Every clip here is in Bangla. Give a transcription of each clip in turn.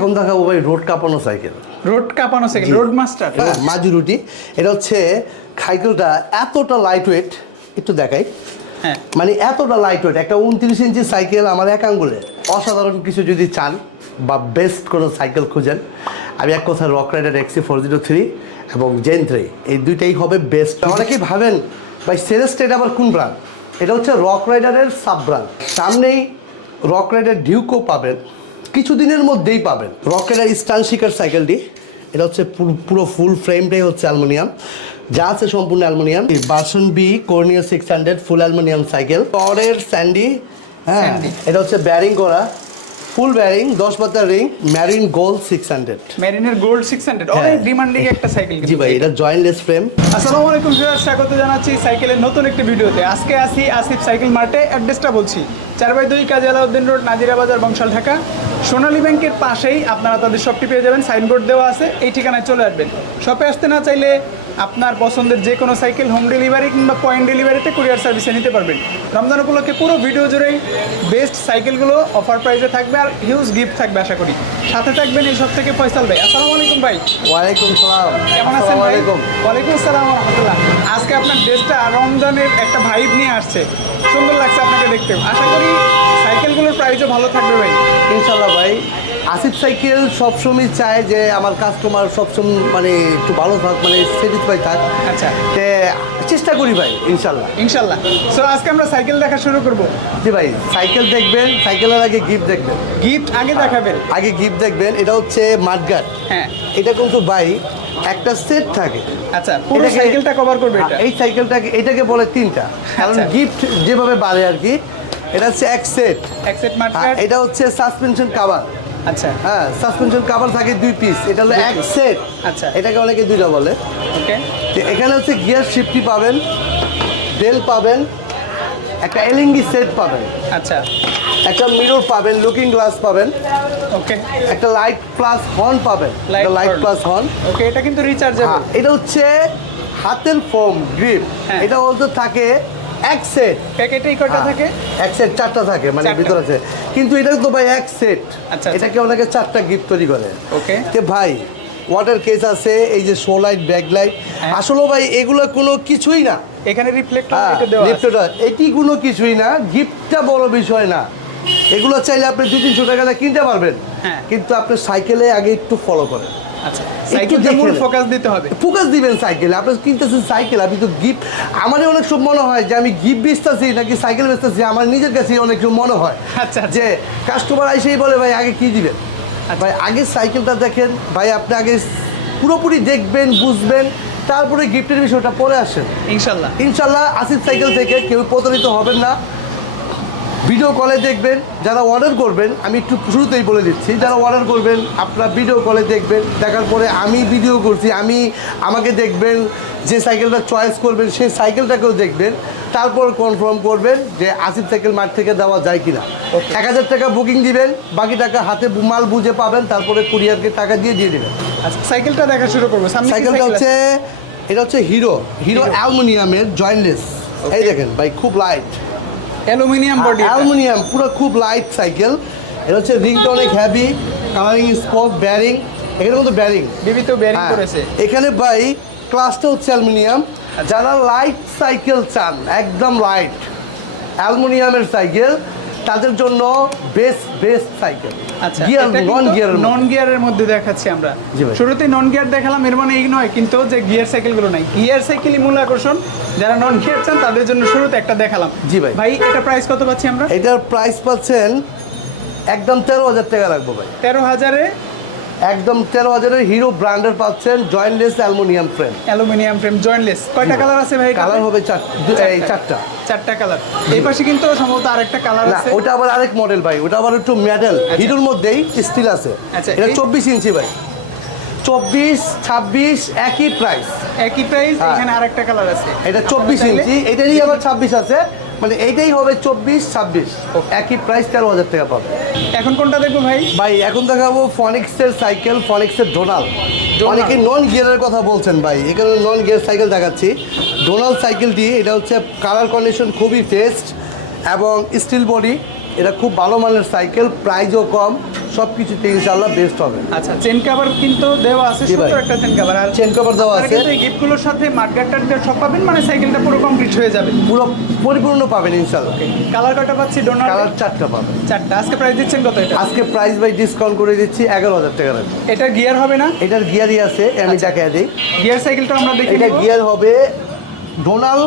এখন দেখাবো ভাই রোড কাঁপানো সাইকেল। রোড কাঁপানো সাইকেল, রোড মাস্টার। মাজুরুটি। এটা হচ্ছে সাইকেলটা এতটা লাইট ওয়েট, একটু দেখাই। হ্যাঁ, মানে এতটা লাইট ওয়েট, একটা 29 ইঞ্চি সাইকেল আমার এক আঙ্গুলে। অসাধারণ কিছু যদি চান বা বেস্ট কোনো সাইকেল খুঁজেন, আমি এক কথা রক রাইডার XC403 এবং জেন 3 এই দুইটাই হবে বেস্ট। অনেকেই ভাবেন ভাই সেলেস্ট এটা আবার কোন ব্র্যান্ড? এটা হচ্ছে রক রাইডারের সাব ব্র্যান্ড। সামনেই রক রাইডার ডিউকো পাবেন, কিছুদিনের মধ্যেই পাবেন। রক রাইডার স্টান শিকার সাইকেলটি, এটা হচ্ছে পুরো ফুল ফ্রেমটাই হচ্ছে অ্যালুমিনিয়াম, যা আছে সম্পূর্ণ অ্যালুমিনিয়াম। ভার্সন বি কর্নিয়ার 600 ফুল অ্যালুমিনিয়াম সাইকেল। পরের স্যান্ডি, হ্যাঁ এটা হচ্ছে ব্যারিং করা, ফুল ব্যারিং, 10 পাতার রিং, ম্যারিন গোল্ড 600। মেরিনের গোল্ড 600 অনেক ডিমান্ডিং একটা সাইকেল। জি ভাই, এটা জয়েন্টলেস ফ্রেম। আসসালামু আলাইকুম ভিউয়ার্স, স্বাগত জানাচ্ছি সাইকেলের নতুন একটি ভিডিওতে। আজকে আসি আসিফ সাইকেল মার্টে। অ্যাড্রেসটা বলছি 4/2 কাজী আলাউদ্দিন রোড, নাজিরা বাজার, বংশাল, ঢাকা। সোনালী ব্যাংকের পাশেই আপনারা তাদের শপটি পেয়ে যাবেন, সাইনবোর্ড দেওয়া আছে, এই ঠিকানায় চলে আসবেন। শপে আসতে না চাইলে আপনার পছন্দের যে কোনো সাইকেল হোম ডেলিভারি কিংবা পয়েন্ট ডেলিভারিতে কুরিয়ার সার্ভিসে নিতে পারবেন। রমজান উপলক্ষে পুরো ভিডিও জুড়েই বেস্ট সাইকেলগুলো অফার প্রাইসে থাকবে আর হিউজ গিফট থাকবে আশা করি। সাথে থাকবেন এই সব থেকে ফয়সাল ভাই। আসসালামু আলাইকুম ভাই। ওয়ালাইকুম সালাম। কেমন আছেন ভাই? ওয়ালাইকুম আসসালাম ওয়া রাহমাতুল্লাহ। আজকে আপনার ড্রেসটা রমজানের একটা ভাইব নিয়ে আসছে, সুন্দর লাগছে আপনাকে দেখতে। আশা করি সাইকেলগুলোর প্রাইসও ভালো থাকবে ভাই। ইনশাল্লাহ ভাই, আসিফ সাইকেল সবসময় চায় যে আমার কাস্টমার সবসময় মানে একটু ভালো থাক, মানে স্যাটিসফাই থাক। আচ্ছা, চেষ্টা করি ভাই, ইনশাল্লাহ ইনশাল্লাহ। সো আজকে আমরা সাইকেল দেখা শুরু করব। জি ভাই, সাইকেল দেখবেন, সাইকেলের আগে গিফট দেখবেন। গিফট আগে দেখাবেন? আগে গিফট দেখবেন। এটা হচ্ছে মাডগার্ড। হ্যাঁ, এটা কিন্তু ভাই একটা সেট থাকে। আচ্ছা, পুরো সাইকেলটা কভার করবে এটা? এই সাইকেলটাকে এটাকে বলে তিনটা, কারণ গিফট যেভাবে বাড়ে আর কি। এটা হচ্ছে এক সেট মাডগার্ড। এটা হচ্ছে সাসপেনশন কভার। আচ্ছা, হ্যাঁ, সাসপেনশন কভার থাকে 2 পিস, এটা হলো এক সেট। আচ্ছা, এটাকে অনেকে দুইটা বলে। ওকে। এখানে হচ্ছে গিয়ার শিফটি পাবেন, বেল পাবেন, একটা এলএনডি সেট পাবেন, আচ্ছা, একটা মিরর পাবেন, লুকিং গ্লাস পাবেন, ওকে, একটা লাইট প্লাস হর্ন পাবেন, লাইট প্লাস হর্ন। ওকে, এটা কিন্তু রিচার্জেবল। এটা হচ্ছে হাতের ফোম গ্রিপ। এটা বলতে থাকে এক সেট। প্যাকেটেই কয়টা থাকে? এক সেট 4টা থাকে, মানে ভিতরে আছে, কিন্তু এটা তো ভাই এক সেট। আচ্ছা, এটাকে অনেকে 4টা গিফট তৈরি করে। ওকে, তে ভাই ওয়াটার কেস আছে, এই যে শো লাইট, ব্যাক লাইট, আসলে ভাই এগুলো কোনো কিছুই না। এখানে রিফ্লেক্টর এটা দেওয়া আছে। এটি কোনো কিছুই না, গিফটটা বড় বিষয় না। এগুলো চাইলে আপনি 200-300 টাকা দিয়ে কিনতে পারবেন, কিন্তু আপনি সাইকেলে আগে একটু ফলো করেন। আচ্ছা, সাইকেলে মূল ফোকাস দিতে হবে। ফোকাস দিবেন সাইকেলে। আপনি কিনতেছেন সাইকেল, আপনি তো গিফট। আমারই অনেক সময় মনে হয় যে আমি গিফট বেচতেছি নাকি সাইকেল বেচতেছি, আমার নিজের কাছে অনেক সময় মনে হয়। আচ্ছা, যে কাস্টমার এসেই বলে ভাই আগে কি দিবেন। ভাই আগে সাইকেলটা দেখেন ভাই, আপনি আগে পুরোপুরি দেখবেন, বুঝবেন, তারপরে গিফটের বিষয়টা পরে আসেন। ইনশাল্লাহ, ইনশাল্লাহ আসিফ সাইকেল থেকে কেউ প্রতারিত হবেন না। ভিডিও কলে দেখবেন, যারা অর্ডার করবেন, আমি একটু শুরুতেই বলে দিচ্ছি, যারা অর্ডার করবেন আপনারা ভিডিও কলে দেখবেন, দেখার পরে আমি ভিডিও করছি, আমাকে দেখবেন, যে সাইকেলটা চয়েস করবেন সেই সাইকেলটাকেও দেখবেন, তারপর কনফার্ম করবেন যে আসিফ সাইকেল মার্ট থেকে দেওয়া যায় কিনা। 1000 টাকা বুকিং দিবেন, বাকি টাকা হাতে মাল বুঝে পাবেন, তারপরে কুরিয়ারকে টাকা দিয়ে দেবেন। আচ্ছা, সাইকেলটা দেখা শুরু করবো। সাইকেলটা হচ্ছে, এটা হচ্ছে হিরো অ্যালুমিনিয়ামের জয়েন্টলেস। এই দেখেন ভাই, খুব লাইট অ্যালুমিনিয়াম বডি, অ্যালুমিনিয়াম, পুরো খুব লাইট সাইকেল। এটা হচ্ছে রিংটা অনেক হেভি, কালারিং স্পক, ব্যারিং, এখানে মধ্যে ব্যারিং, বিবিধ ব্যারিং করেছে এখানে ভাই। ক্লাসটা হচ্ছে অ্যালুমিনিয়াম। যারা লাইট সাইকেল চান, একদম লাইট অ্যালুমিনিয়ামের সাইকেল, তাদের জন্য বেস্ট সাইকেল। আচ্ছা, গিয়ার নন গিয়ারের মধ্যে দেখাচ্ছি আমরা। শুরুতেই নন গিয়ার দেখালাম, এর মানে এই নয় কিন্তু যে গিয়ার সাইকেলগুলো নাই। গিয়ার সাইকেলই মূল আকর্ষণ। যারা নন গিয়ার চান তাদের জন্য শুরুতে একটা দেখালাম। জি ভাই। ভাই এটা প্রাইস কত পাচ্ছি আমরা? এটার প্রাইস পাচ্ছেন একদম 13,000 টাকা রাখবো ভাই। 13,000-এ একদম 13,000-এর হিরো ব্র্যান্ডের পাচ্ছেন, jointless aluminium frame. Aluminium frame jointless. কয়টা কালার আছে ভাই? কালার হবে 4টা কালার। এই পাশে কিন্তু সম্ভবত আরেকটা কালার আছে। ওটা আবার আরেক মডেল ভাই, ওটা আবার একটু মেটাল, হিরোর মধ্যেই স্টিল আছে। আচ্ছা, এটা 24 ইঞ্চি ভাই, 24, 26 একই প্রাইস। এখানে আরেকটা কালার আছে, এটা 24 ইঞ্চি, এটারই আবার 26 আছে, মানে এইটাই হবে 24, 26 একই প্রাইস, 13,000 টাকা পাবে। এখন কোনটা দেখবো ভাই? এখন দেখাবো ফনিক্সের সাইকেল, ফনিক্সের ডোনাল। অনেকে নন গিয়ারের কথা বলছেন ভাই, এখানে নন গিয়ার সাইকেল দেখাচ্ছি। ডোনাল সাইকেলটি, এটা হচ্ছে কালার কন্ডিশন খুবই ফ্রেশ এবং স্টিল বডি। এটা খুব ভালো মানের সাইকেল, প্রাইসও কম, সব কিছুতে ইনশাআল্লাহ বেস্ট হবে। আচ্ছা, চেন কভার কিন্তু দেওয়া আছে, জি ভাই। সুন্দর একটা চেন কভার। আর চেন কভার দেওয়া আছে। কিন্তু এই গিফটগুলোর সাথে মার্কেটার সব পাবেন, মানে সাইকেলটা পুরো কমপ্লিট হয়ে যাবে, পুরো পরিপূর্ণ পাবেন ইনশাআল্লাহ। কালার কয়টা পাচ্ছি ডোনার? কালার 4টা পাবেন। 4টা। আজকে প্রাইস দিচ্ছেন কত এটা? আজকে প্রাইস বাই ডিসকাউন্ট করে দিচ্ছি 11,000 টাকা রাখবো। এটা গিয়ার হবে না? এটার গিয়ারই আছে, আমি দেখাই দিই। গিয়ার সাইকেলটা আমরা দেখি। এটা গিয়ার হবে ডোনাল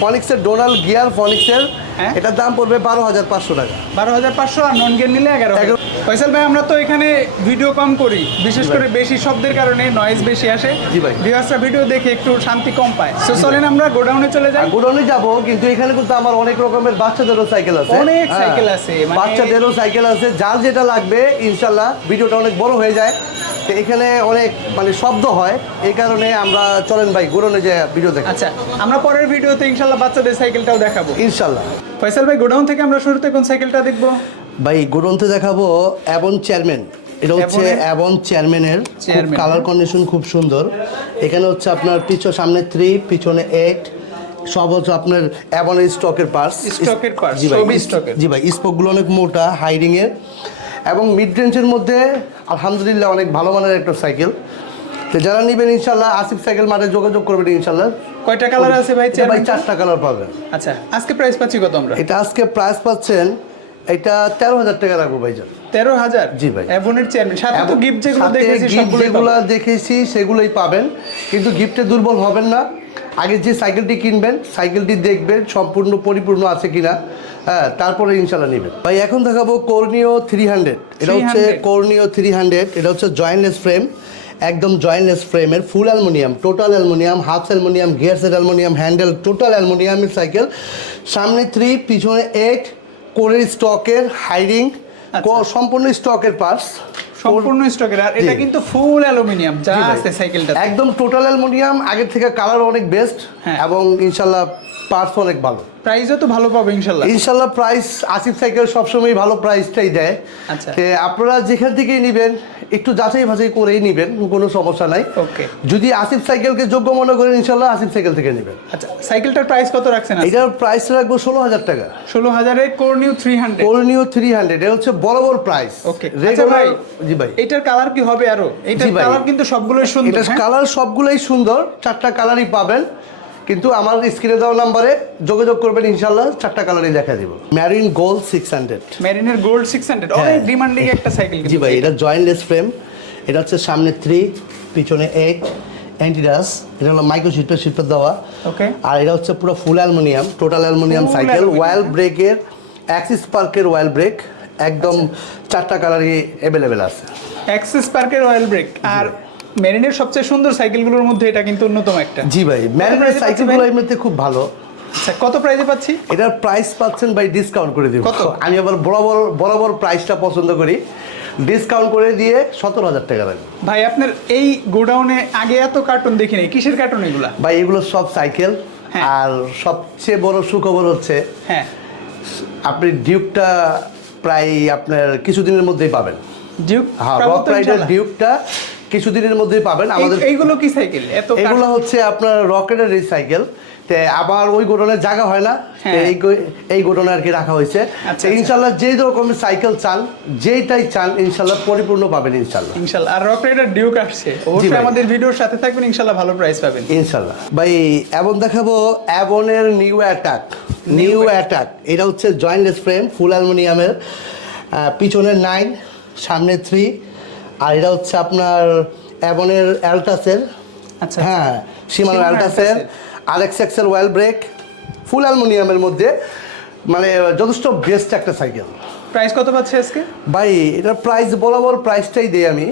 ফনিক্সের, ডোনাল গিয়ার ফনিক্সের। হ্যাঁ। এটার দাম পড়বে 12,500 টাকা। 12,500, আর নন গিয়ার নিলে 11,000। ফয়সাল ভাই, আমরা তো এখানে ভিডিও কম করি, বিশেষ করে বেশি শব্দের কারণে নয়েজ বেশি আসে। জি ভাই। ভিউয়ার্সরা ভিডিও দেখে একটু শান্তি কম পায়। সো চলেন আমরা গোডাউনে চলে যাই। গোডাউনে যাব, কিন্তু এখানে কিন্তু আমার অনেক রকমের বাচ্চাদেরও সাইকেল আছে। অনেক হ্যাঁ। সাইকেল আছে, মানে বাচ্চাদেরও সাইকেল আছে, যার যেটা লাগবে ইনশাল্লাহ। ভিডিওটা অনেক বড় হয়ে যায়, তো এখানে অনেক মানে শব্দ হয়, এই কারণে আমরা চলেন ভাই গোডাউনে যে ভিডিও দেখি। আচ্ছা, আমরা পরের ভিডিওতে ইনশাল্লাহ বাচ্চাদের সাইকেলটাও দেখাবো ইনশাল্লাহ। ফয়সাল ভাই, গোডাউন থেকে আমরা শুরুতে কোন সাইকেলটা দেখবো? ভাই গোডাউনতে দেখাবো অ্যাবন চেয়ারম্যান। এটা হচ্ছে অ্যাবন চেয়ারম্যানের, কালার কন্ডিশন খুব সুন্দর। এখানে হচ্ছে আপনার সামনে 3, পিছনে 8, সব হচ্ছে আপনার অ্যাবনের স্টকের পার্টস। স্টকের পার্টস, জি ভাই, সবই স্টকের। জি ভাই, স্পোকগুলো অনেক মোটা, হাইডিং এর, এবং মিড রেঞ্জের মধ্যে আলহামদুলিল্লাহ অনেক ভালো মানের একটা সাইকেল। তো যারা নেবেন ইনশাল্লাহ আসিফ সাইকেল মার্টে যোগাযোগ করবেন ইনশাল্লাহ। কয়টা কালার আছে ভাই? ভাই 4টা কালার পাবেন। আচ্ছা, আজকে প্রাইস পাচ্ছি কত আমরা? এটা আজকে প্রাইস পাচ্ছেন, এটা 13,000 টাকা রাখবো ভাইজান। 13,000? জি ভাই। অ্যাভনের চেয়ারম্যান, সাথে তো গিফট যেগুলো সাথে দেখেছি gift সবগুলোই যেগুলো পাবেন। দেখেছি সেগুলোই পাবেন, কিন্তু গিফটে দুর্বল হবেন না। আগে যে সাইকেলটি কিনবেন, সাইকেলটি দেখবেন সম্পূর্ণ পরিপূর্ণ আছে কিনা, হ্যাঁ, তারপরে ইনশাল্লাহ নেবেন। ভাই এখন দেখাবো কর্নিও 300। এটা হচ্ছে 300 কর্নিও 300। এটা হচ্ছে জয়েন্টলেস ফ্রেম, একদম জয়েন্টলেস ফ্রেমের, full aluminium, total aluminium, half aluminium, গিয়ারসের অ্যালুমিনিয়াম, হ্যান্ডেল টোটাল অ্যালুমিনিয়ামের সাইকেল। সামনে 3, পিছনে 8, কোরের স্টকের, হাইডিং, সম্পূর্ণ স্টকের পার্টস, সম্পূর্ণ স্টকের। আর এটা কিন্তু ফুল অ্যালুমিনিয়াম যা আছে সাইকেলটা, একদম টোটাল অ্যালুমিনিয়াম। আগের থেকে কালার অনেক বেস্ট, হ্যাঁ। এবং ইনশাল্লাহ পার্টস অনেক ভালো। প্রাইসও তো ভালো পাবে ইনশাল্লাহ। ইনশাল্লাহ প্রাইস আসিফ সাইকেল সবসময় ভালো প্রাইসটাই দেয়। আচ্ছা। তে আপনারা যেখান থেকেই নেবেন একটু যাচাই বাছাই করেই নেবেন, কোনো সমস্যা নাই। ওকে। যদি আসিফ সাইকেলকে যোগ্য মনে করেন ইনশাল্লাহ আসিফ সাইকেল থেকে নেবেন। আচ্ছা, সাইকেলটার প্রাইস কত রাখছেন? এটার প্রাইস রাখবো 16,000 টাকা। 16,000-এ কর্নিও 300। কর্নিও 300, এটা হচ্ছে বরাবর প্রাইস। ওকে। আচ্ছা ভাই, জি ভাই, এটার কালার কি হবে আরো? এটার জি ভাই। কালার কিন্তু সবগুলোই সুন্দর। এটার হ্যাঁ? কালার সবগুলোই সুন্দর, 4টা কালারই পাবেন, কিন্তু আমার স্ক্রিনে দেওয়া নাম্বারে যোগাযোগ করবেন ইনশাল্লাহ 4টা কালারই দেখা দিব। Marine gold 600। মেরিনের গোল্ড 600 অনেক ডিমান্ডিং একটা সাইকেল। জি ভাই, এটা জয়েন্টলেস ফ্রেম। এটা হচ্ছে সামনে 3, পিছনে 8, অ্যান্টিডাস। এটা হলো মাইক্রোশিটটা শিটটা দেওয়া। ওকে। আর এটা হচ্ছে পুরো ফুল aluminium, total aluminium Full cycle. aluminum, ওয়াইল ব্রেকের, অ্যাক্সিস পার্কের ওয়াইল ব্রেক, একদম 4টা কালারই অ্যাভেলেবেল আছে। অ্যাক্সিস পার্কের অয়েল ব্রেক। আর মেরিনের সবচেয়ে সুন্দর সাইকেলগুলোর মধ্যে এটা কিন্তু অন্যতম একটা। জি ভাই, ম্যারিনের সাইকেলগুলো এমনিতে খুব ভালো। আচ্ছা, কত প্রাইসে পাচ্ছি? এটার প্রাইস পাচ্ছেন ভাই ডিসকাউন্ট করে দিব। কত? আমি আবার বরাবর প্রাইসটা পছন্দ করি, ডিসকাউন্ট করে দিয়ে 17,000 টাকা রাখবো। ভাই, আপনার এই গোডাউনে আগে এত কার্টুন দেখি নাই, কিসের কার্টুন এগুলা? ভাই এগুলো সব সাইকেল। হ্যাঁ। আর সবচেয়ে বড় সুখবর হচ্ছে হ্যাঁ, আপনি ডিউকটা প্রায় আপনার কিছুদিনের মধ্যেই পাবেন। ডিউক, হ্যাঁ, রক রাইডার ডিউকটা কিছুদিনের মধ্যেই পাবেন আমাদের। এইগুলো কি সাইকেল? এত এগুলো হচ্ছে আপনার রকেটের এই সাইকেল। তে আবার ওই গোডাউনের জায়গা হয় না, হ্যাঁ। এই গোডাউনে আর কি রাখা হয়েছে। আচ্ছা, ইনশাল্লাহ যেই রকমের সাইকেল চান, যেইটাই চান ইনশাল্লাহ পরিপূর্ণ পাবেন ইনশাল্লাহ। ইনশাল্লাহ। আর রক রাইডার ডিউক আসছে, অবশ্যই ভাই। আমাদের ভিডিওর সাথে থাকবেন, ইনশাল্লাহ ভালো প্রাইস পাবেন ইনশাল্লাহ। ভাই অ্যাবন দেখাবো, অ্যাবনের নিউ অ্যাটাক। এটা হচ্ছে জয়েন্টলেস ফ্রেম, ফুল অ্যালুমিনিয়ামের, পিছনে 9, সামনে 3। আর এটা হচ্ছে আপনার অ্যাবনের অ্যালটাসের। আচ্ছা। হ্যাঁ, সীমানো অ্যালটাসের, আরএক্সএক্সের ওয়েল ব্রেক, ফুল অ্যালুমিনিয়ামের মধ্যে, মানে যথেষ্ট বেস্ট একটা সাইকেল। প্রাইস কত পাচ্ছে আজকে? ভাই এটার প্রাইস বরাবর প্রাইসটাই দিই আমি,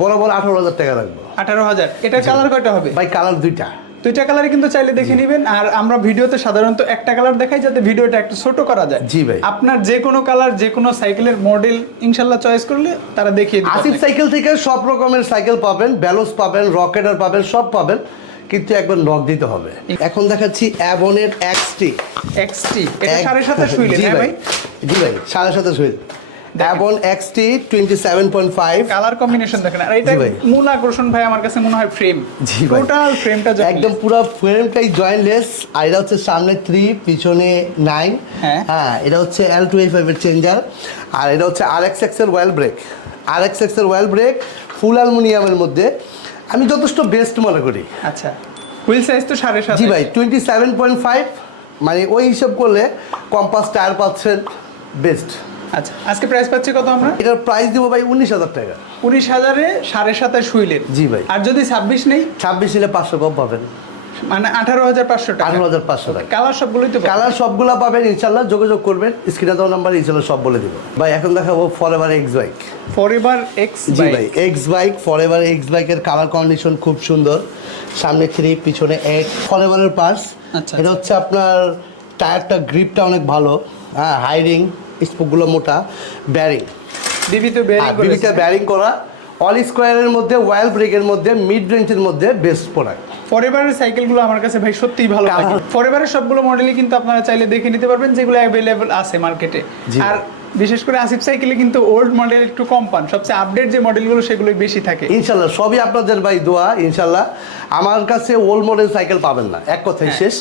বরাবর 18,000 টাকা রাখবো। 18,000। এটার কালার কয়টা হবে? ভাই কালার 2টা। 2টা কালারই কিন্তু চাইলে দেখে নেবেন। আর আমরা ভিডিওতে সাধারণত একটা কালার দেখাই, যাতে ভিডিওটা একটু ছোট করা যায়। জি ভাই। আপনার যে কোনো কালার, যে কোনো সাইকেলের মডেল ইনশাল্লাহ চয়েস করলে তারা দেখিয়ে দিবে। আসিফ সাইকেল থেকে সব রকমের সাইকেল পাবেন, ব্যালোস পাবেন, রকেটার পাবেন, সব পাবেন, কিন্তু একবার নক দিতে হবে। এখন দেখাচ্ছি অ্যাবনের এক্সটি। এটা 7.5 হুইল। হ্যাঁ ভাই, জি ভাই, 7.5 হুইল। অ্যাবন এক্সটি 27.5। কালার কম্বিনেশন দেখেন। আর এটা জি ভাই। মূল আকর্ষণ ভাই আমার কাছে মনে হয় ফ্রেম। জি ভাই, টোটাল ফ্রেমটা একদম পুরো ফ্রেমটাই জয়েন্টলেস। আর এটা হচ্ছে সামনে 3, পিছনে 9। হ্যাঁ। হ্যাঁ, এটা হচ্ছে L25 এর চেঞ্জার। আর এটা হচ্ছে RXX এর ওয়েল ব্রেক, RXX এর ওয়েল ব্রেক, ফুল অ্যালুমিনিয়ামের মধ্যে আমি যথেষ্ট বেস্ট মনে করি। আচ্ছা, হুইল সাইজ তো 7.5। জি ভাই 27.5, মানে ওই হিসাব করলে কম্পাস টায়ার পাচ্ছেন বেস্ট। আচ্ছা, আজকে প্রাইস পাচ্ছি কত আমরা? এটার প্রাইস দিব ভাই 19,000 টাকা। 19,000-এ 27.5 হুইলের। জি ভাই। আর যদি 26 নেই 26 নিলে 500 কম পাবেন, মানে 18,500 টাকা। 18,500 টাকা। কালার সবগুলোই তো কালার সবগুলা পাবেন ইনশাল্লাহ, যোগাযোগ করবেন, স্ক্রিনে দেওয়া নাম্বার ইনশাল্লাহ সব বলে দিব। ভাই এখন দেখাবো forever X bike. Forever X G ভাই এক্স বাইক, ফরএভার এক্স বাইকের কালার কন্ডিশন খুব সুন্দর, সামনে 3 পিছনে 8, ফরএভারের পার্টস। আচ্ছা, এটা হচ্ছে আপনার টায়ারটা গ্রিপটা অনেক ভালো, হ্যাঁ হাইরিং, স্পোকগুলো মোটা, ব্যারিং ডিবিতে বেয়ারিং বিবিটা ব্যারিং করা, অল স্কোয়ারের মধ্যে, ওয়াইল ব্রেকের মধ্যে, মিড রেঞ্জের মধ্যে বেস্ট প্রোডাক্ট। ফরএভারের সাইকেলগুলো আমার কাছে ভাই সত্যিই ভালো লাগে। ফরএভারের সবগুলো মডেলই কিন্তু আপনারা চাইলে দেখে নিতে পারবেন, যেগুলো অ্যাভেলেবল আছে মার্কেটে। জি। আর বিশেষ করে আসিফ সাইকেলে কিন্তু ওল্ড মডেল একটু কম পান, সবচেয়ে আপডেট যে মডেলগুলো সেগুলোই বেশি থাকে। ইনশাল্লাহ সবই আপনাদের ভাই দোয়া, ইনশাল্লাহ আমার কাছে ওল্ড মডেল সাইকেল পাবেন না, এক কথাই শেষ।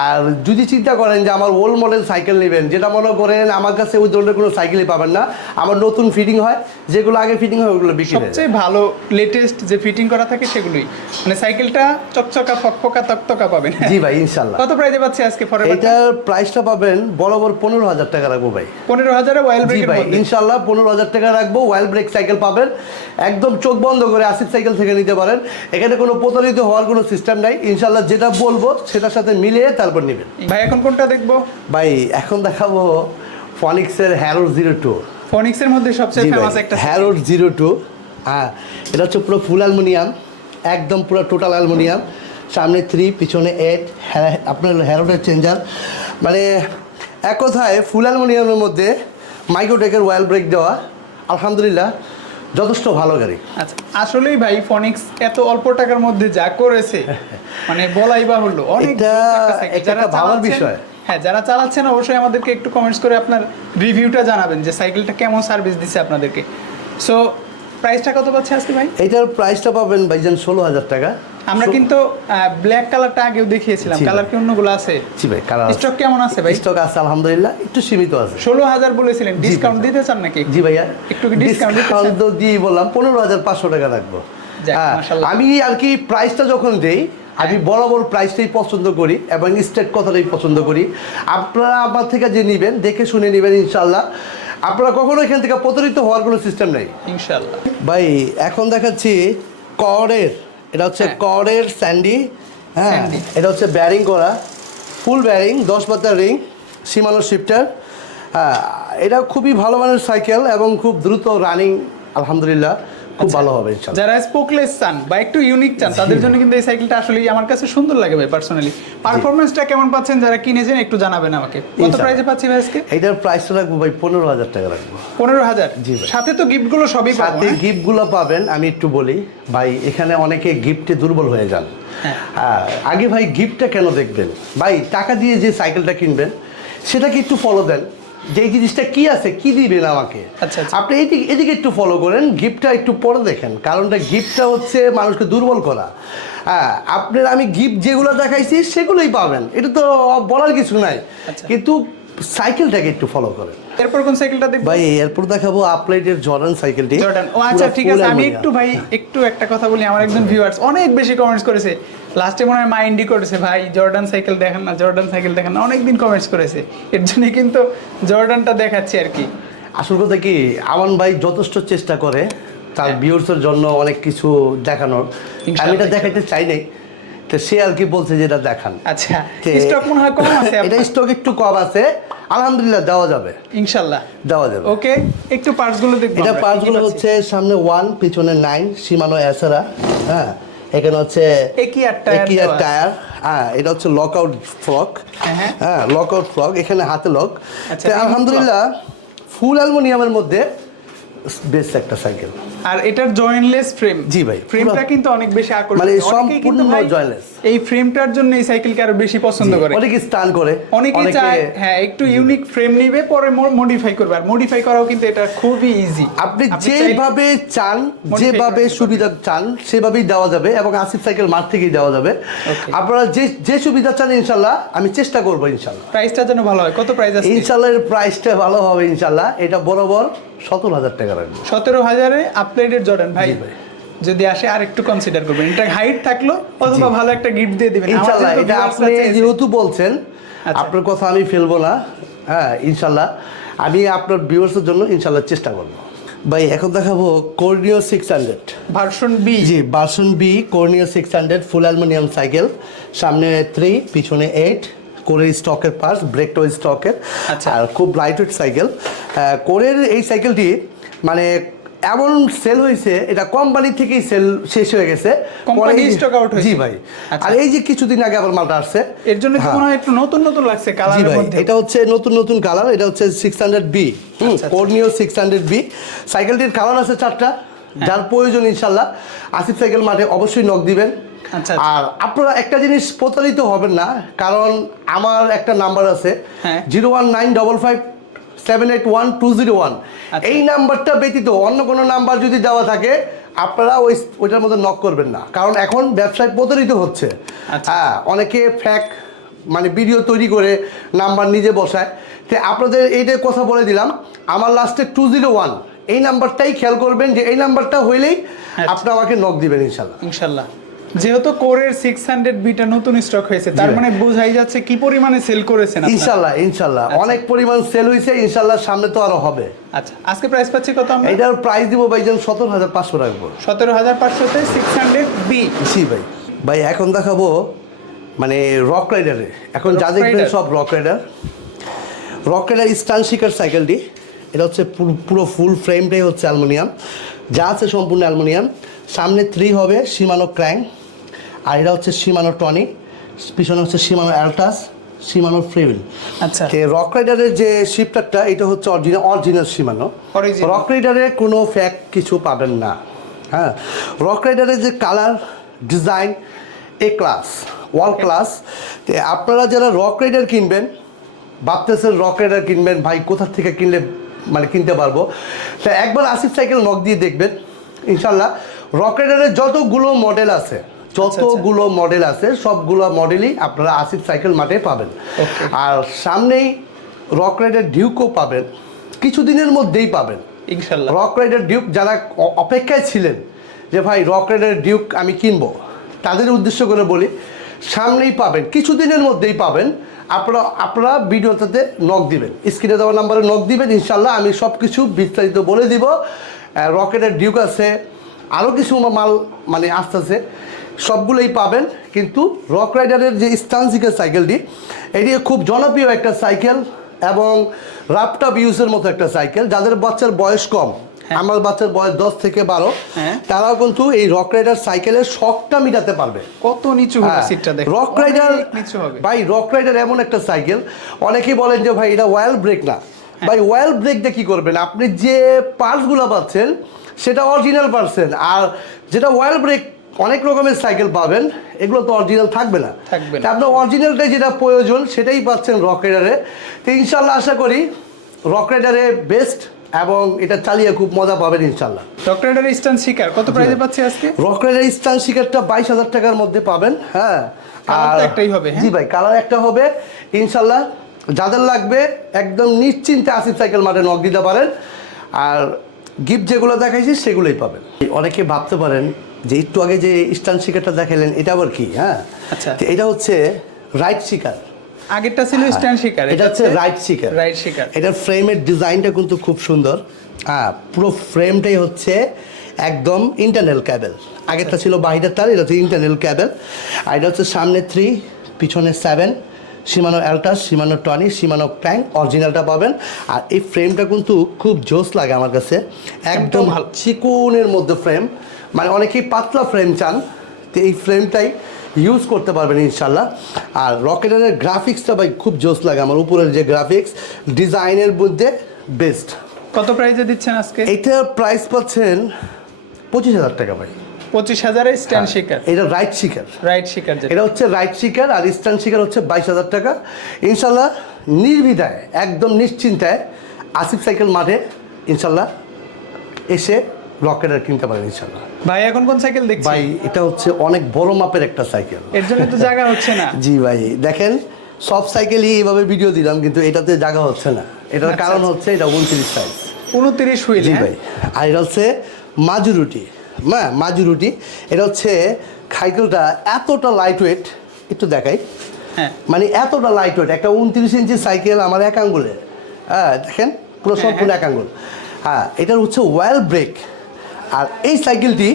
আর যদি চিন্তা করেন যে আমার ওল্ড মডেল সাইকেল নেবেন, যেটা মনে করেন আমার কাছে ওই ধরনের কোনো সাইকেলই পাবেন না। আমার নতুন ফিটিং হয়, যেগুলো আগে ফিটিং হয় ওগুলো বিক্রি হয়ে যায়। সবচেয়ে ভালো লেটেস্ট যে ফিটিং করা থাকে সেগুলোই, মানে সাইকেলটা চকচকা ফকফকা তকতকা পাবেন। জি ভাই ইনশাল্লাহ। কত প্রাইসে পাচ্ছি আজকে ফরএভার? এটার প্রাইসটা পাবেন বরাবর 15,000 টাকা রাখবো ভাই। 15,000-এ ওয়াইল জি ব্রেকের ভাই মধ্যে। ইনশাল্লাহ 15,000 টাকা রাখবো, ওয়াইল ব্রেক সাইকেল পাবেন, একদম চোখ বন্ধ করে আসিফ সাইকেল থেকে নিতে পারেন। এখানে কোনো প্রতারিত হওয়ার কোনো সিস্টেম নাই, ইনশাল্লাহ যেটা বলবো সেটার সাথে মিলিয়ে তারপর নেবেন। ভাই এখন কোনটা দেখবো? ভাই এখন দেখাবো ফনিক্সের হ্যারো 02। ফনিক্সের মধ্যে সবচেয়ে ফেমাস একটা হ্যারো 02, হ্যাঁ এটা হচ্ছে পুরো ফুল অ্যালুমিনিয়াম, একদম পুরো টোটাল অ্যালুমিনিয়াম, সামনে 3 পিছনে 8, আপনার হ্যারোটের চেঞ্জার, মানে এক কথায় ফুল অ্যালুমিনিয়ামের মধ্যে মাইক্রোটেকের ওয়েল ব্রেক দেওয়া, আলহামদুলিল্লাহ যথেষ্ট ভালো গাড়ি। আচ্ছা, আসলেই ভাই ফনিক্স এত অল্প টাকার মধ্যে যা করেছে মানে বলাই বাহুল্য, অনেক এটা একটা ভাবার চালাচ্ছেন- বিষয়। হ্যাঁ, যারা চালাচ্ছেন অবশ্যই আমাদেরকে একটু কমেন্টস করে আপনার রিভিউটা জানাবেন যে সাইকেলটা কেমন সার্ভিস দিচ্ছে আপনাদেরকে। সো প্রাইসটা কত পাচ্ছে আজকে ভাই? এটার প্রাইসটা পাবেন ভাইজান 16,000 টাকা। আমরা কিন্তু ব্ল্যাক কালারটা আগেও দেখিয়েছিলাম, জি ভাই। কালার কি অন্যগুলো আছে? জি ভাই কালার স্টক কেমন আছে ভাই? স্টক আছে আলহামদুলিল্লাহ, একটু সীমিত আছে। 16,000 বলেছিলেন, ডিসকাউন্ট দিতে চান নাকি? জি ভাইয়া একটু কি ডিসকাউন্ট দিতে চান? ডিসকাউন্ট তো দিয়ে বললাম 15,500 টাকা রাখবো। যাক, হ্যাঁ, মাশাআল্লাহ। আমি আর কি প্রাইসটা যখন দেই আমি বরাবর প্রাইসটাই পছন্দ করি এবং স্টেট কথাটাই পছন্দ করি। আপনারা আমার থেকে যে নেবেন দেখে শুনে নেবেন ইনশাল্লাহ, আপনারা কখনো এখান থেকে প্রতারিত হওয়ার কোনো সিস্টেম নেই ইনশাআল্লাহ। ভাই। এখন দেখাচ্ছি করের, এটা হচ্ছে হ্যাঁ। করের স্যান্ডি, হ্যাঁ স্যান্ডি। এটা হচ্ছে ব্যারিং করা, ফুল ব্যারিং, 10 পাতার রিং, সীমানো শিফটার। হ্যাঁ এটা খুবই ভালো মানের সাইকেল এবং খুব দ্রুত রানিং, আলহামদুলিল্লাহ খুব ভালো হবে ইনশাআল্লাহ। যারা স্পোকলেস চান বা একটু ইউনিক চান তাদের জন্য কিন্তু এই সাইকেলটা আসলেই আমার কাছে সুন্দর লাগে ভাই পার্সোনালি। পারফরম্যান্সটা কেমন পাচ্ছেন, যারা কিনেছেন একটু জানাবেন আমাকে। কত ইনশাআল্লাহ। প্রাইসে পাচ্ছি ভাই আজকে? এইটার প্রাইসটা রাখবো ভাই 15,000 টাকা রাখবো। 15,000? জি ভাই। সাথে তো গিফটগুলো সবই পাবো। সাথে গিফটগুলো পাবেন। আমি একটু বলি ভাই, এখানে অনেকে গিফটে দুর্বল হয়ে যান। হ্যাঁ। আগে ভাই গিফটটা কেন দেখবেন ভাই, টাকা দিয়ে যে সাইকেলটা কিনবেন সেটাকে একটু ফলো দেন, যে এই জিনিসটা কি আছে, কি দিবেন আমাকে। আচ্ছা, আচ্ছা। আপনি এদিকে একটু ফলো করেন, গিফটটা একটু পরে দেখেন, কারণটা গিফটটা হচ্ছে মানুষকে দুর্বল করা। হ্যাঁ আপনার আমি গিফট যেগুলো দেখাইছি সেগুলোই পাবেন, এটা তো বলার কিছু নাই, আচ্ছা। কিন্তু সাইকেলটাকে একটু ফলো করেন। এরপর কোন সাইকেলটা দেখবো? ভাই এরপর দেখাবো আপলাইটের জর্ডান সাইকেলটি। জর্ডান। ও আচ্ছা, ঠিক আছে, আমি একটু ভাই একটু একটা কথা বলি। আমার একজন ভিউয়ার্স অনেক বেশি কমেন্টস করেছে, লাস্টে মনে হয় মাইন্ডই করেছে, ভাই জর্ডান সাইকেল দেখেন না, জর্ডান সাইকেল দেখেন না, অনেকদিন কমেন্টস করেছে। এর জন্য কিন্তু জর্ডানটা দেখাচ্ছি আর কি। আসল কথা কি, আমান ভাই যথেষ্ট চেষ্টা করে তার ভিউয়ার্সের জন্য অনেক কিছু দেখানোর, আমি এটা দেখাইতে চাই নাই, তো সে আর কি বলছে যে এটা দেখান। আচ্ছা, তে- স্টক মনে হয় কম আছে এটা স্টক একটু কম আছে, আলহামদুলিল্লাহ দেওয়া যাবে, ইনশাআল্লাহ দেওয়া যাবে। ওকে, একটু পার্টসগুলো দেখবো এটা আমরা, কি কি পার্টসগুলো পাচ্ছি। হচ্ছে সামনে 1, পিছনে 9, সীমানো এসারা, হ্যাঁ এখানে হচ্ছে একই আর টায়ার একই দেওয়া। টায়ার, হ্যাঁ এটা হচ্ছে লক আউট ফ্লক, হ্যাঁ। হ্যাঁ লক আউট ফ্লক, এখানে হাতে লক। আচ্ছা, তো remote আলহামদুলিল্লাহ ফুল অ্যালুমিনিয়ামের মধ্যে বেস্ট একটা সাইকেল। আর এটার জয়েন্টলেস ফ্রেম। জি ভাই, ফ্রেমটা পুরো- কিন্তু অনেক বেশি আকর্ষণীয়। মানে অনেকেই কিন্তু সম্পূর্ণ ভাই jointless। এই ফ্রেমটার জন্য এই সাইকেলকে আরো বেশি পছন্দ করে। অনেকে স্টান করে, অনেকেই চায় হ্যাঁ একটু ইউনিক ফ্রেম নিবে, পরে মডিফাই করবে। আর মডিফাই করাও কিন্তু এটা খুবই ইজি। আপনি যেভাবে চান, যেভাবে করতে সুবিধা চান সেভাবেই দেওয়া যাবে, এবং আসিফ সাইকেল মার্ট থেকেই দেওয়া যাবে। Okay. আপনারা যে সুবিধা চান ইনশাল্লাহ আমি চেষ্টা করবো ইনশাল্লাহ। প্রাইসটা যেন ভালো হয়। কত প্রাইস আছে? ইনশাল্লাহ এর প্রাইসটা ভালো হবে ইনশাল্লাহ। এটা বরাবর 17,000 টাকা রাখবো। 17,000-এ আপগ্রেডেড জর্ডান ভাই। জি ভাই। যদি আসে আর একটু কনসিডার করবেন, এটা হাইট থাকলো অথবা ভালো একটা গিফট দিয়ে দিবেন ইনশাআল্লাহ। এটা আপনি যেহেতু বলছেন, আচ্ছা। আপনার কথা আমি ফেলবো না। হ্যাঁ, ইনশাআল্লাহ আমি আপনার ভিউয়ার্সের জন্য ইনশাআল্লাহ চেষ্টা করব। ভাই এখন দেখাবো কর্নিও 600 ভার্সন বি। জি, ভার্সন বি কর্নিও 600 ফুল অ্যালুমিনিয়াম সাইকেল। সামনে 3, পিছনে 8, কোরের স্টকের পার্টস, ব্রেকটাও স্টকের। আচ্ছা। আর খুব লাইটওয়েট সাইকেল। কোরের এই সাইকেলটি মানে এমন সেল হয়েছে, এটা কোম্পানি থেকেই সেল শেষ হয়ে গেছে, কোম্পানি স্টক আউট হয়েছে। জি ভাই। আচ্ছা। আর এই যে কিছুদিন আগে আবার মালটা আসছে, এর জন্য তো মনে হয় একটু নতুন নতুন লাগছে জি কালারের ভাই, মধ্যে। এটা হচ্ছে নতুন নতুন কালার। এটা হচ্ছে 600B, আচ্ছা। কর্নিও 600B। সাইকেলটির কালার আছে 4টা। যার প্রয়োজন ইনশাল্লাহ আসিফ সাইকেল মাঠে অবশ্যই নক দিবেন। আচ্ছা। আর আপনারা একটা জিনিস প্রতারিত হবেন না, কারণ আমার একটা নাম্বার আছে হ্যাঁ। 01955781201। আচ্ছা। এই নাম্বারটা ব্যতীত অন্য কোনো নাম্বার যদি দেওয়া থাকে, আপনারা ওইটার মধ্যে নক করবেন না, কারণ এখন ব্যবসায় প্রতারিত হচ্ছে। আচ্ছা। হ্যাঁ, অনেকে ফ্যাক মানে ভিডিও তৈরি করে নাম্বার নিজে বসায়। তো আপনাদের এইটার কথা বলে দিলাম, আমার লাস্টে 201 এই নাম্বারটাই খেয়াল করবেন, যে এই নাম্বারটা হইলেই আপনি আমাকে নক দিবেন ইনশাল্লাহ। ইনশাআল্লাহ। যেহেতু কোরের 600B-টা নতুন স্টক হয়েছে, তার মানে বোঝাই যাচ্ছে কি পরিমাণে সেল করেছেন আপনারা। ইনশাল্লাহ ইনশাল্লাহ আচ্ছা। অনেক পরিমাণ সেল হয়েছে, ইনশাল্লাহ সামনে তো আরো হবে। আচ্ছা, আজকে প্রাইস পাচ্ছি কত আমরা? এটার প্রাইস দিব ভাইজান 17,500 রাখবো। 17,500-তে 600B। জি ভাই। ভাই এখন দেখাবো মানে রক রাইডারে। এখন যা রক দেখবেন রাইডার। সব রক রাইডার। রক রাইডার স্টান শিকার সাইকেলটি, এটা হচ্ছে পুরো ফুল ফ্রেমটাই হচ্ছে অ্যালুমিনিয়াম, যা আছে সম্পূর্ণ অ্যালুমিনিয়াম। সামনে 3 হবে শিমানো ক্র্যাঙ্ক, আর এটা হচ্ছে শিমানো টনি, পিছনে হচ্ছে শিমানো অ্যালটাস, শিমানো ফ্রিভিল। আচ্ছা। রক রাইডারের যে শিফটারটা, এটা হচ্ছে অরিজিনাল শিমানো। Original। রক রাইডারে কোনো ফ্যাক কিছু পাবেন না। হ্যাঁ, রক রাইডারের যে কালার ডিজাইন ক্লাস, ওয়াল ক্লাস। তো আপনারা যারা রক রাইডার কিনবেন, ভাবতেছেন রক রাইডার কিনবেন, ভাই কোথা থেকে কিনলে মানে কিনতে পারবো, তা একবার আসিফ সাইকেল নক দিয়ে দেখবেন ইনশাল্লাহ। রক রাইডারের যতগুলো মডেল আছে, যতগুলো মডেল আছে, সবগুলো মডেলই আপনারা আসিফ সাইকেল মাঠে পাবেন। Okay। আর সামনেই রক রাইডার ডিউকও পাবেন, কিছুদিনের মধ্যেই পাবেন ইনশাআল্লাহ। Rock rider Duke. যারা অপেক্ষায় ছিলেন যে ভাই রক রাইডার ডিউক আমি কিনবো, তাদের উদ্দেশ্য করে বলি, সামনেই পাবেন, কিছুদিনের মধ্যেই পাবেন। আপনারা ভিডিওটাতে নক দিবেন, স্ক্রিনে দেওয়া নাম্বারে নক দিবেন, ইনশাল্লাহ আমি সব কিছু বিস্তারিত বলে দিব। রকেটের ডিউক আছে, আরও কিছু মাল মানে আসতেছে, সবগুলোই পাবেন। কিন্তু রক রাইডারের যে স্টানসিকের সাইকেলটি, এটি খুব জনপ্রিয় একটা সাইকেল এবং রাপটপ ইউজের মতো একটা সাইকেল। যাদের বাচ্চার বয়স কম, আমার বাচ্চার বয়স 10 থেকে 12, তারাও কিন্তু এই রক রাইডার সাইকেলের শখটা মিটাতে পারবে। কত নিচু হবে সিটটা দেখো, রক রাইডার নিচু হবে ভাই। রক রাইডার এমন একটা সাইকেল, অনেকেই বলেন যে ভাই এটা ওয়েল ব্রেক না। ভাই ওয়েল ব্রেক দিয়ে কী করবেন, আপনি যে পার্টসগুলো পাচ্ছেন সেটা অরিজিনাল পাচ্ছেন, আর যেটা ওয়েল ব্রেক অনেক রকমের সাইকেল পাবেন, এগুলো তো অরিজিনাল থাকবে না। তা আপনার অরিজিনালটাই যেটা প্রয়োজন সেটাই পাচ্ছেন রক রাইডারে। তো ইনশাল্লাহ আশা করি রক রাইডারে বেস্ট, এবং এটা চালিয়ে খুব মজা পাবেন ইনশাল্লাহ। রক রাইডার স্টান শিকার কত প্রাইসে পাচ্ছি আজকে? রক রাইডার স্টান শিকারটা 22,000 টাকার মধ্যে পাবেন। হ্যাঁ, কালার তো একটাই হবে। জি ভাই, কালার একটা হবে ইনশাল্লাহ। যাদের লাগবে একদম নিশ্চিন্তে আসিফ সাইকেল মাঠে নক দিতে পারেন, আর গিফট যেগুলো দেখাইছি সেগুলোই পাবেন। অনেকে ভাবতে পারেন যে একটু আগে যে স্টান শিকারটা দেখালেন এটা আবার কি। হ্যাঁ, আচ্ছা। তো এটা হচ্ছে রাইট শিকার। আগেরটা ছিল স্ট্যান্ড শিকার, এটা হচ্ছে রাইট শিকার। রাইট শিকার। এটার ফ্রেমের ডিজাইনটা কিন্তু খুব সুন্দর। হ্যাঁ, পুরো ফ্রেমটাই হচ্ছে একদম ইন্টারনাল ক্যাবেল। আগেরটা ছিল বাইরের তার, এটা হচ্ছে ইন্টারনাল ক্যাবেল। আর এটা হচ্ছে সামনে 3, পিছনে 7, শিমানো অ্যালটাস, শিমানো টনি, শিমানো ক্র্যাঙ্ক, অরিজিনালটা পাবেন। আর এই ফ্রেমটা কিন্তু খুব জোস লাগে আমার কাছে, একদম চিকনের মধ্যে ফ্রেম। মানে অনেকেই পাতলা ফ্রেম চান, তো এই ফ্রেমটাই ইউজ করতে পারবেন ইনশাল্লাহ। আর রকেটারের গ্রাফিক্সটা ভাই খুব জোস লাগে আমার, উপরের যে গ্রাফিক্স ডিজাইনের মধ্যে বেস্ট। কত প্রাইসে দিচ্ছেন আজকে? এইটার প্রাইস পাচ্ছেন 25,000 টাকা ভাই। 25,000-এ স্ট্যান্ড শিকার। এটা রাইট শিকার। রাইট শিকার, এটা হচ্ছে রাইট শিকার, আর স্ট্যান্ড শিকার হচ্ছে 22,000 টাকা। ইনশাল্লাহ নির্বিধায় একদম নিশ্চিন্তায় আসিফ সাইকেল মাঠে ইনশাল্লাহ এসে রকেটার কিনতে পারেন ইনশাল্লাহ। ভাই এখন কোন সাইকেল দেখছি? ভাই এটা হচ্ছে অনেক বড় মাপের একটা সাইকেল, এর জন্য তো জায়গা হচ্ছে না। জি ভাই, দেখেন সব সাইকেলই এইভাবে ভিডিও দিলাম, কিন্তু এটাতে জায়গা হচ্ছে না। এটার কারণ হচ্ছে এটা 29 সাইজ। 29 হুইল। জি ভাই। আর এটা হচ্ছে মাজুরুটি, মাজুরুটি। এটা হচ্ছে সাইকেলটা এতটা লাইট ওয়েট, একটু দেখাই। হ্যাঁ মানে এতটা লাইট ওয়েট, একটা 29 ইঞ্চি সাইকেল আমার এক আঙ্গুলে, হ্যাঁ দেখেন পুরো সম্পূর্ণ এক আঙ্গুল। হ্যাঁ, এটার হচ্ছে ওয়েল ব্রেক। আর এই সাইকেলটি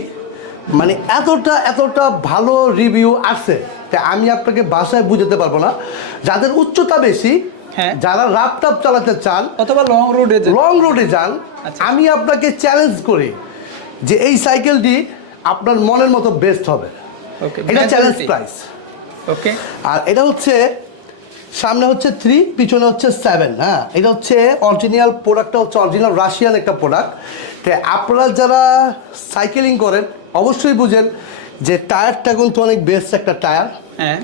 মানে এতটা ভালো রিভিউ আসছে, তা আমি আপনাকে বাসায় বুঝাতে পারবো না। যাদের উচ্চতা বেশি, হ্যাঁ, যারা রাফটাপ চালাতে চান অথবা লং রোডে যান, আচ্ছা। আমি আপনাকে চ্যালেঞ্জ করি যে এই সাইকেলটি আপনার মনের মতো বেস্ট হবে। ওকে, এটা চ্যালেঞ্জ প্রাইস। ওকে। আর এটা হচ্ছে সামনে হচ্ছে 3, পিছনে হচ্ছে 7। হ্যাঁ, এটা হচ্ছে অরিজিনাল প্রোডাক্টটা হচ্ছে অরিজিনাল রাশিয়ান একটা প্রোডাক্ট। তো আপনারা যারা সাইকেলিং করেন অবশ্যই বুঝেন যে টায়ারটা কিন্তু অনেক বেস্ট একটা টায়ার। হ্যাঁ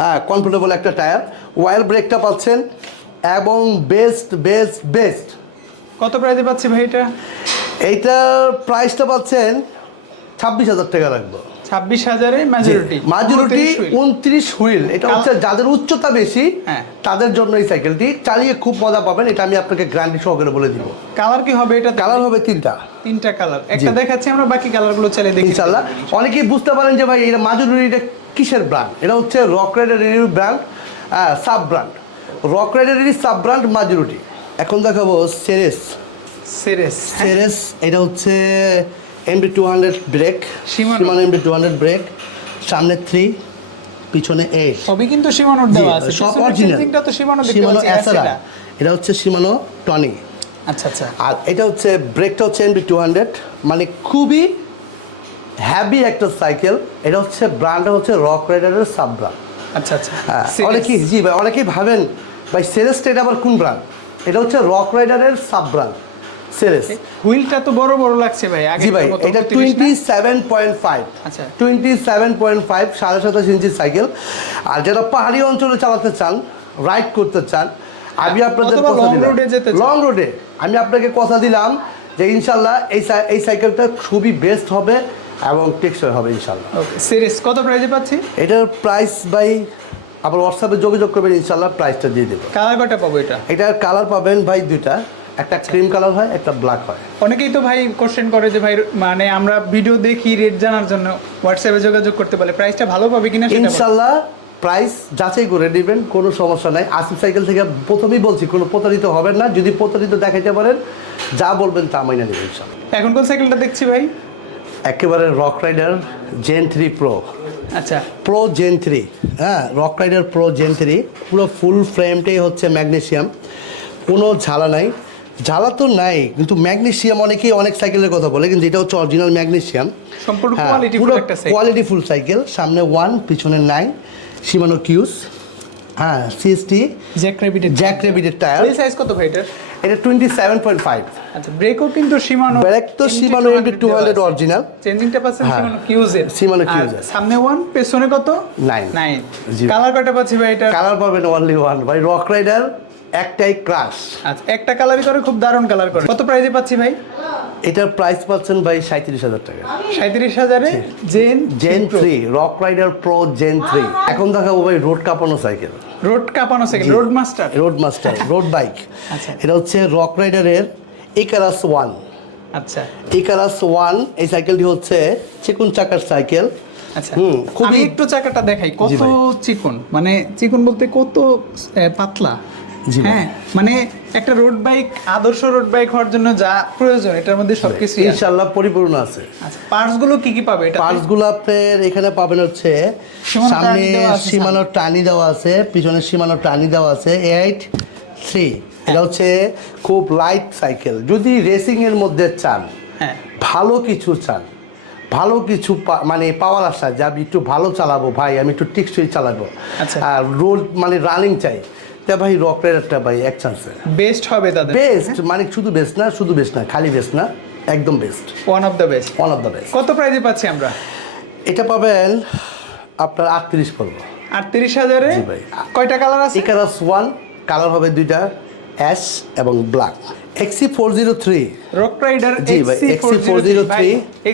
হ্যাঁ, কমফোর্টেবল একটা টায়ার, ওয়াইল ব্রেকটা পাচ্ছেন এবং বেস্ট। কত প্রাইসে পাচ্ছি ভাই এটা? এইটার প্রাইসটা পাচ্ছেন 26,000 টাকা রাখবো। 26,000-এ মাজুরিটি 29 হুইল। এটা হচ্ছে যাদের উচ্চতা বেশি, হ্যাঁ, তাদের জন্য এই সাইকেলটি চালিয়ে খুব মজা পাবেন। এটা আমি আপনাকে গ্যারান্টি সহকারে বলে দিব। কালার কি হবে এটা? কালার হবে 3টা কালার। একটা দেখাচ্ছি আমরা, বাকি কালারগুলো চালিয়ে দেখি ইনশাআল্লাহ। অনেকেই বুঝতে পারেন যে ভাই এটা মাজুরিটা কিসের ব্র্যান্ড। এটা হচ্ছে রক রাইডারের ব্র্যান্ড, সাব ব্র্যান্ড। রক রাইডারেরই সাব ব্র্যান্ড মাজুরিটি। এখন দেখাবো সেরেস। এটা হচ্ছে MD200 break, Shimano MD200 break. সামনে 3, পিছনে 8। সবই কিন্তু Shimanoর দেওয়া আছে। সব অরিজিনাল। চেঞ্জিংটা তো Shimano দেখতে Shimano পাচ্ছি। এসআর। এটা হচ্ছে Shimano টনি। আচ্ছা। আর এটা হচ্ছে ব্রেকটা হচ্ছে MD200, মানে খুবই হ্যাভি একটা সাইকেল। এটা হচ্ছে ব্র্যান্ডটা হচ্ছে রক রাইডারের সাব ব্র্যান্ড। আচ্ছা। অনেকেই জি ভাই, অনেকেই ভাবেন ভাই সেরেসটা এটা আবার কোন ব্র্যান্ড। এটা হচ্ছে রক রাইডারের সাব ব্র্যান্ড সেরেস। হুইলটা তো বড় লাগছে ভাই। জি ভাই, এটা 27.5। আচ্ছা, 27.5, 27.5 ইঞ্চি সাইকেল। আর যারা পাহাড়ি অঞ্চলে চালাতে চান, রাইড করতে চান, আমি আপনাদের লং রোডে আমি আপনাকে কথা দিলাম যে ইনশাল্লাহ এই সাইকেলটা খুবই বেস্ট হবে এবং টেকসই হবে ইনশাল্লাহ। ওকে, সিরিজ কত প্রাইসে পাচ্ছি? এটার প্রাইস ভাই আবার হোয়াটসঅ্যাপে যোগাযোগ করবেন, ইনশাল্লাহ প্রাইসটা দিয়ে দেবো। কালার কয়টা পাবো এটা? এটার কালার পাবেন ভাই 2টা, একটা ক্রিম কালার হয়, একটা ব্ল্যাক হয়। অনেকেই তো ভাই কোশ্চেন করে যে ভাই মানে আমরা ভিডিও দেখি, রেট জানার জন্য হোয়াটসঅ্যাপে যোগাযোগ করতে বলে, প্রাইসটা ভালো পাবে কিনা ইনশাল্লাহ প্রাইস যাচাই করে নেবেন, কোনো সমস্যা নাই। আসিফ সাইকেল থেকে প্রথমেই বলছি কোনো প্রতারিত হবেন না। যদি প্রতারিত দেখাইতে পারেন, যা বলবেন তা মাইনে নেবেন ইনশাল্লাহ। এখন কোন সাইকেলটা দেখছি ভাই? একেবারে রক রাইডার জেন 3 প্রো। আচ্ছা, প্রো জেন 3। হ্যাঁ, রক রাইডার প্রো জেন 3 পুরো ফুল ফ্রেমটাই হচ্ছে ম্যাগনেসিয়াম, কোনো ঝালা নাই। ঝালা তো নাই, কিন্তু ম্যাগনেসিয়াম অনেকেই অনেক সাইকেলের কথা বলে, কিন্তু এটা হচ্ছে অরিজিনাল ম্যাগনেসিয়াম। সম্পূর্ণ কোয়ালিটিফুল সাইকেল। সামনে 1, পিছনে 9, Shimano কিউস। হ্যাঁ, CST জ্যাক রেবিটের টায়ার। এই সাইজ কত ভাই এটার? এটা 27.5। আচ্ছা, ব্রেকও কিন্তু Shimano, ব্রেক তো Shimano MD200 অরিজিনাল। চেঞ্জিংটা পাচ্ছেন Shimano কিউজের। সামনে 1, পেছনে কত? 9। কালার কয়টা পাচ্ছি ভাই এটা? কালার পাবেন অনলি 1 ভাই। রক রাইডার একটাই ক্রাশ। আচ্ছা, একটা কালারই করে, খুব দারুণ কালার করে। কত প্রাইসে পাচ্ছি ভাই? এটার প্রাইস পাচ্ছেন ভাই 37,000 টাকা। 37,000-এ gen 3 Rock Rider pro gen 3। এখন দেখাবো ভাই রোড কাঁপানো cycle, road master, road bike. আচ্ছা, এটা হচ্ছে রক রাইডারের ইকারাস 1। আচ্ছা, ইকারাস 1 এই সাইকেলটি হচ্ছে চিকন চাকার সাইকেল। আচ্ছা, আমি একটু চাকাটা দেখাই, কত চিকন, মানে চিকন বলতে কত পাতলা। হ্যাঁ, মানে একটা রোড বাইক, আদর্শ রোড বাইক হওয়ার জন্য যা প্রয়োজন এটার মধ্যে সবকিছু ইনশাআল্লাহ পরিপূর্ণ আছে। আচ্ছা, পার্টস গুলো কি পাবে এটা? পার্টস গুলো আপনার এখানে পাবেন হচ্ছে সামনে Shimano টানি দেওয়া আছে, পিছনে Shimano টানি দেওয়া আছে 8.3। এটা হচ্ছে খুব লাইট সাইকেল। যদি রেসিং এর মধ্যে চান, ভালো কিছু চান, ভালো কিছু মানে পাওয়ার আশা যে আমি একটু ভালো চালাবো ভাই, আমি একটু টেকসই চালাবো, আর রোড মানে রানিং চাই, তা ভাই রক রাইডারটা ভাই এক চান্সে বেস্ট হবে। তাদের বেস্ট মানে শুধু বেস্ট না, খালি বেস্ট না, একদম best, one of the best. কত প্রাইসে পাচ্ছি আমরা? এটা পাবেন আপনার 38 পড়বে। 38,000-এ কয়টা কালার আছে? ইকারাস 1 কালার হবে 2টা, অ্যাশ এবং ব্ল্যাক। XC403 রক রাইডার জি ভাই, XC403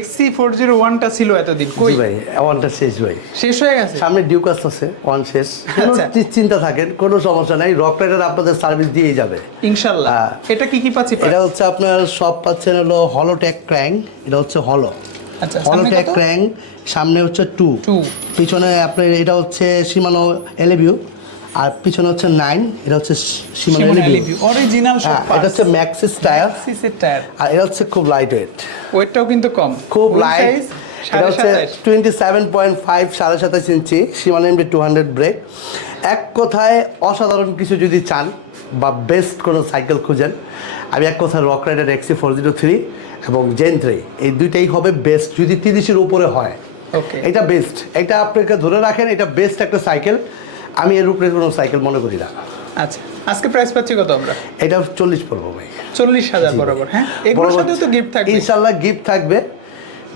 XC401 টা ছিল এতদিন কই জি ভাই ওয়ানটা শেষ ভাই, শেষ হয়ে গেছে? সামনে ডিউক আসছে ওয়ান শেষ। কোনো আচ্ছা। চিন্তা থাকেন, কোনো সমস্যা নাই, রক রাইডার আপনাদের সার্ভিস দিয়েই যাবে ইনশাআল্লাহ। হ্যাঁ। এটা কি পাচ্ছি? এটা হচ্ছে আপনার সব পাচ্ছেন হলো হলোটেক ক্র্যাঙ্ক, এটা হচ্ছে হলো আচ্ছা, সামনে হলোটেক কত? ক্র্যাঙ্ক, সামনে হচ্ছে 2, পিছনে আপনার এটা হচ্ছে শিমানো এলভিউ, আর পিছনে হচ্ছে 9, এটা হচ্ছে শিমানো এলভিউ। অরিজিনাল সব এটা হচ্ছে ম্যাক্সিস টায়ার, সিসের টায়ার। আর এটা হচ্ছে খুব লাইট ওয়েট, ওয়েটটাও কিন্তু কম, খুব Wheel লাইট। size এটা হচ্ছে 27.5 27.5 27 ইঞ্চি শিমানো এমডি 200 ব্রেক। এক কথায় অসাধারণ কিছু যদি চান বা বেস্ট কোনো সাইকেল খুঁজেন, আমি এক কথায় রক রাইডার XC403 এবং জেন 3 এই দুইটাই হবে বেস্ট যদি 30-এর উপরে হয়। ওকে, এটা বেস্ট, এটা আপনাকে ধরে রাখেন, এটা বেস্ট একটা সাইকেল, আমি এর উপরে কোনো সাইকেল মনে করি না। আচ্ছা আজকে প্রাইস পাচ্ছি কত আমরা? এটা 40 পড়বো ভাই, 40,000 বরাবর। হ্যাঁ, এগুলোর সাথেও তো গিফট থাকবে ইনশাল্লাহ, গিফট থাকবে,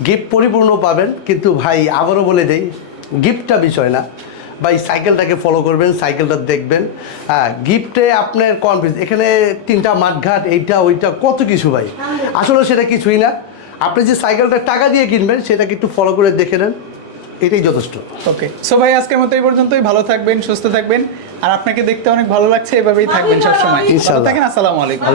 গিফট পরিপূর্ণ পাবেন। কিন্তু ভাই আবারও বলে দেই, গিফটটা বিষয় না ভাই, সাইকেলটাকে ফলো করবেন, সাইকেলটা দেখবেন। হ্যাঁ, গিফটে আপনার কনফিডেন্স, এখানে 3টা মাঠঘাট, এইটা ওইটা কত কিছু ভাই, আসলে সেটা কিছুই না। আপনি যে সাইকেলটা টাকা দিয়ে কিনবেন সেটাকে একটু ফলো করে দেখে নেন, এটাই যথেষ্ট। ওকে, সো ভাই আজকের মতো এই পর্যন্তই। ভালো থাকবেন, সুস্থ থাকবেন, আর আপনাকে দেখতে অনেক ভালো লাগছে, এভাবেই থাকবেন সবসময়। ভালো ইনশাআল্লাহ। থাকেন, আসসালামু আলাইকুম।